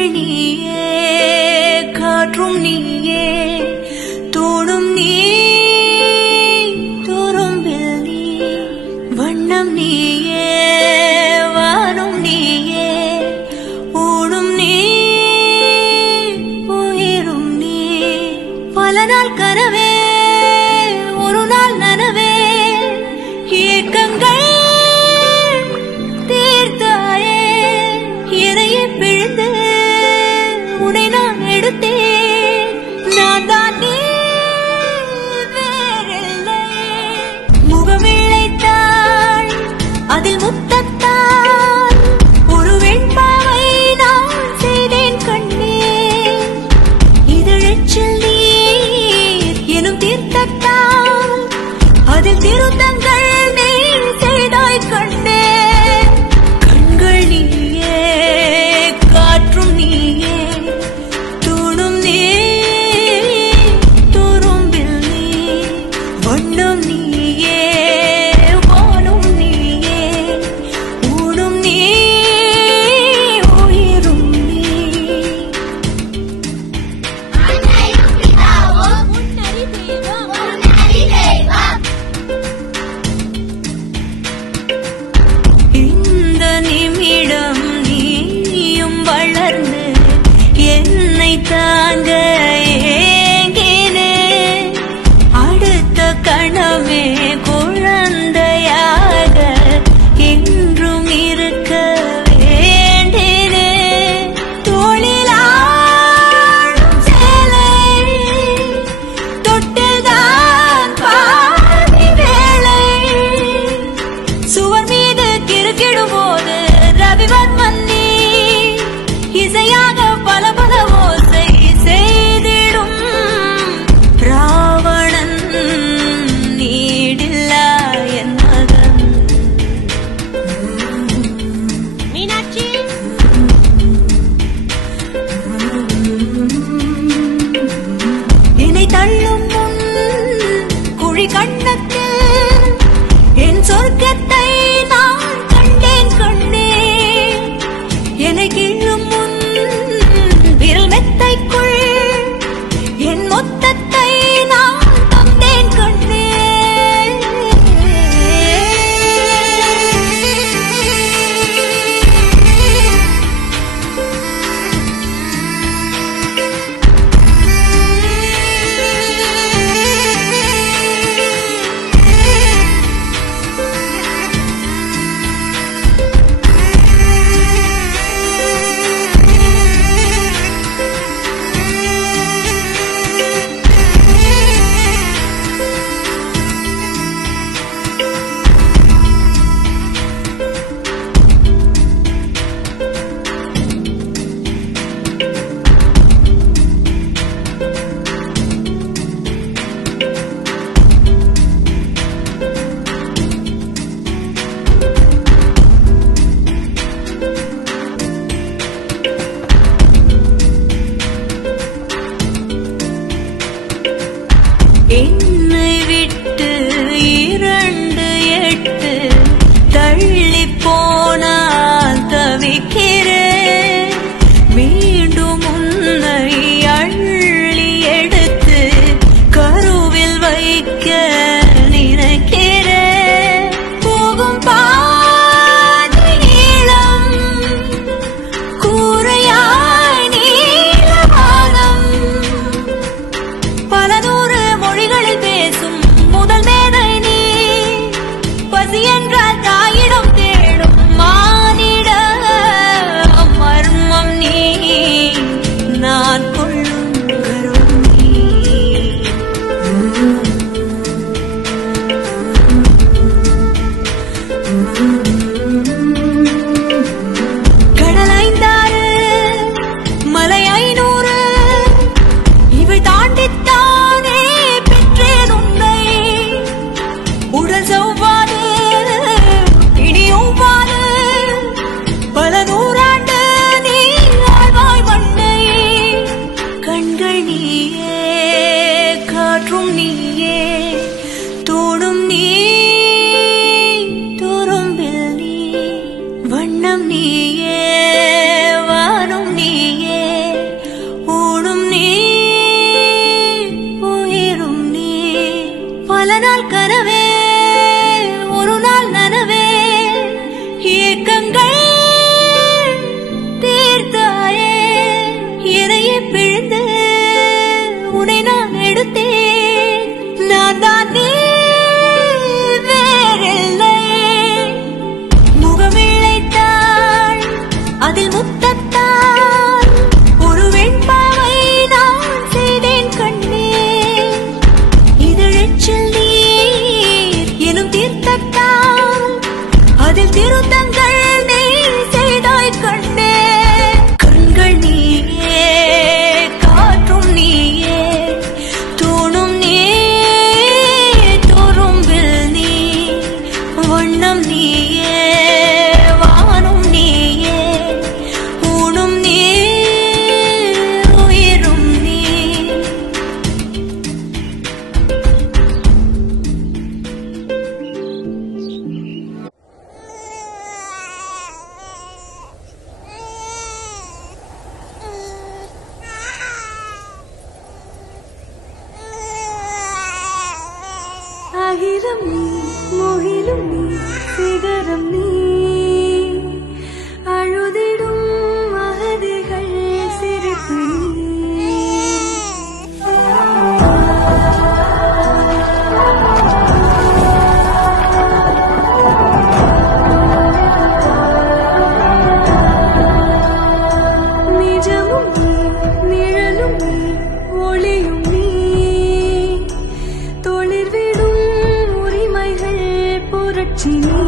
கண்கள் நீயே, காற்றும் நீயே, தோடும் நீ, துரும்பில் நீ, வண்ணம் நீயே, வானும் நீயே, ஊடும் நீ, உயிரும் நீ. பல நாள் கனவே, ஒரு நாள் நனவே, ஏக்கங்கள் தீர்த்தாயே, இதையே பிழிந்து பல நாள் கனவே ஒரு நாள் நனவே ஏக்கங்கள் தீர்த்தாயே இறையை பிழிந்து உன்னை நான் எடுத்தேன் நான் தான் நீ வேறில்லை முகமிழைத்தாள் அதில் முத்தத்தால் ஒரு வெண்பாவை நான் செய்தேன் கண்ணே இதழெச்சில் நீர் எனும் தீர்த்தத்தால் அதில் திருத்தங்கள் நீ செய்தாய் கண்ணே கண்கள் நீயே காற்றும் நீயே தூணும் நீ துரும்பில் நீ வண்ணம் நீயே வானும் நீயே ஊனும் நீ உயிரும் நீ அகிலம் நீ முகிலும் நீ சிகரம் நீ அழுதிடும் அகதிகள் சிரிப்பு நீ நிஜமும் நீ நிழலும் நீ ஒளியும் நீ தொழிற்விடும் உரிமைகள் புரட்சி நீ